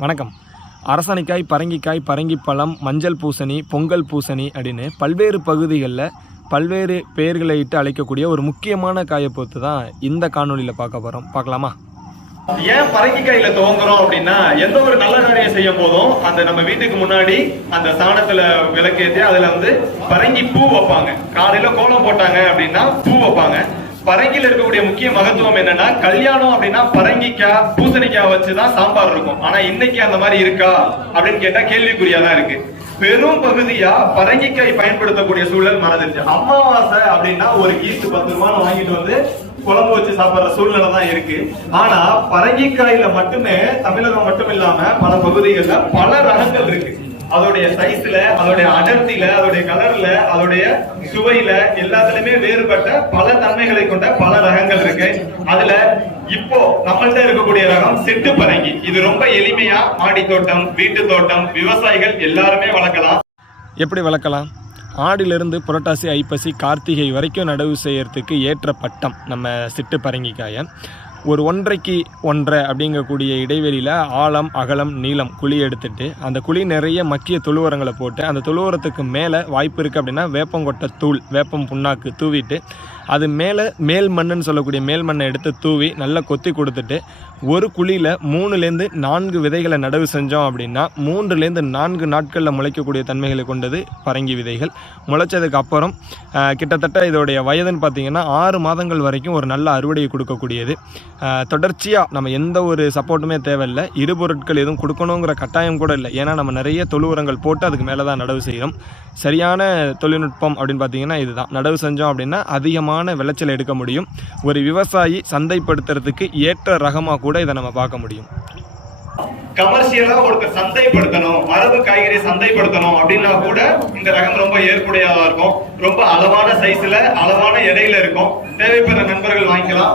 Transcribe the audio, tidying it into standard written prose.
வணக்கம். அரசணிக்காய், பரங்கிக்காய், பரங்கிப்பழம், மஞ்சள் பூசணி, பொங்கல் பூசணி அப்படின்னு பல்வேறு பகுதிகளில் பல்வேறு பெயர்களை இட்டு அழைக்கக்கூடிய ஒரு முக்கியமான காயை பொறுத்து தான் இந்த காணொலியில் பார்க்க போகிறோம். பார்க்கலாமா? ஏன் பரங்கிக்காயில துவங்குறோம் அப்படின்னா, எந்த ஒரு நல்ல காரியம் செய்யும் போதும் அந்த நம்ம வீட்டுக்கு முன்னாடி அந்த சாணத்துல விளக்கேற்றி அதுல பரங்கி பூ வைப்பாங்க. காலையில கோலம் போட்டாங்க அப்படின்னா பூ வைப்பாங்க. பரங்கில இருக்கக்கூடிய முக்கிய மகத்துவம் என்னன்னா, கல்யாணம் அப்படின்னா பரங்கிக்காய் பூசணிக்காய் வச்சுதான் சாம்பார் இருக்கும். ஆனா இன்னைக்கு அந்த மாதிரி இருக்கா அப்படின்னு கேட்டா கேள்விக்குறியாதான் இருக்கு. பெரும் பகுதியா பரங்கிக்காய் பயன்படுத்தக்கூடிய சூழல் மறந்துருச்சு. அமாவாசை அப்படின்னா ஒரு கீத்து 10 ரூபாய் வாங்கிட்டு குழம்பு வச்சு சாப்பிடுற சூழ்நிலை தான் இருக்கு. ஆனா பரங்கிக்காயில மட்டுமே தமிழகம் மட்டும் இல்லாம பல பகுதிகள்ல பல ரகங்கள் இருக்கு. அதோடைய சைஸ்ல, அதோடைய அடர்த்தியில, அதோடைய கலர்ல, அதோடைய சுவையில எல்லாத்துலயுமே வேறுபட்ட பல தன்மைகளை கொண்ட பல ரகங்கள் இருக்கு. அதுல இப்போ நம்மள்ட்ட இருக்கக்கூடிய ரகம் செட்டு பரங்கி. இது ரொம்ப எளிமையா மாடி தோட்டம், வீட்டு தோட்டம், விவசாயிகள் எல்லாருமே வளர்க்கலாம். எப்படி வளர்க்கலாம்? ஆடிலிருந்து புரட்டாசி, ஐப்பசி, கார்த்திகை வரைக்கும் நடவு செய்யறதுக்கு ஏற்ற பட்டம் நம்ம சிட்டு பரங்கிக்காயை. ஒரு 1.5 1.5 அப்படிங்கக்கூடிய இடைவெளியில் ஆழம், அகலம், நீளம் குழி எடுத்துட்டு அந்த குழி நிறைய மக்கிய தொழு உரங்களை போட்டு அந்த தொழு உரத்துக்கு மேலே வாய்ப்பு இருக்குது அப்படின்னா வேப்பங்கொட்டை தூள், வேப்பம் புண்ணாக்கு தூவிட்டு அது மேலே மேல் மண்ணுன்னு சொல்லக்கூடிய மேல் மண்ணை எடுத்து தூவி நல்லா கொத்தி கொடுத்துட்டு ஒரு குழியில் 3லேருந்து 4 விதைகளை நடவு செஞ்சோம் அப்படின்னா 3லேருந்து 4 நாட்களில் முளைக்கக்கூடிய தன்மைகளை கொண்டது பரங்கி விதைகள். முளைச்சதுக்கு அப்புறம் கிட்டத்தட்ட இதோடைய வயதுன்னு பார்த்தீங்கன்னா 6 மாதங்கள் வரைக்கும் ஒரு நல்ல அறுவடையை கொடுக்கக்கூடியது. தொடர்ச்சியாக நம்ம எந்த ஒரு சப்போர்ட்டுமே தேவையில்லை, இருபொருட்கள் எதுவும் கொடுக்கணுங்கிற கட்டாயம் கூட இல்லை. ஏன்னா நம்ம நிறைய தொழு உரங்கள் போட்டு அதுக்கு மேலே தான் நடவு செய்கிறோம். சரியான தொழில்நுட்பம் அப்படின்னு பார்த்தீங்கன்னா இதுதான். நடவு செஞ்சோம் அப்படின்னா அதிகமான விளைச்சல் எடுக்க முடியும். ஒரு விவசாயி சந்தைப்படுத்துறதுக்கு ஏற்ற ரகமாக கூட இதை நம்ம பார்க்க முடியும். கமர்ஷியலா ஒருத்தர் சந்தைப்படுத்தணும், மரபு காய்கறி சந்தைப்படுத்தணும் அப்படின்னா கூட இந்த ரகம் ரொம்ப ஏற்புடையதா இருக்கும். ரொம்ப அளவான சைஸ்ல, அளவான எடையில இருக்கும். தேவைப்படுற நண்பர்கள் வாங்கிக்கலாம்.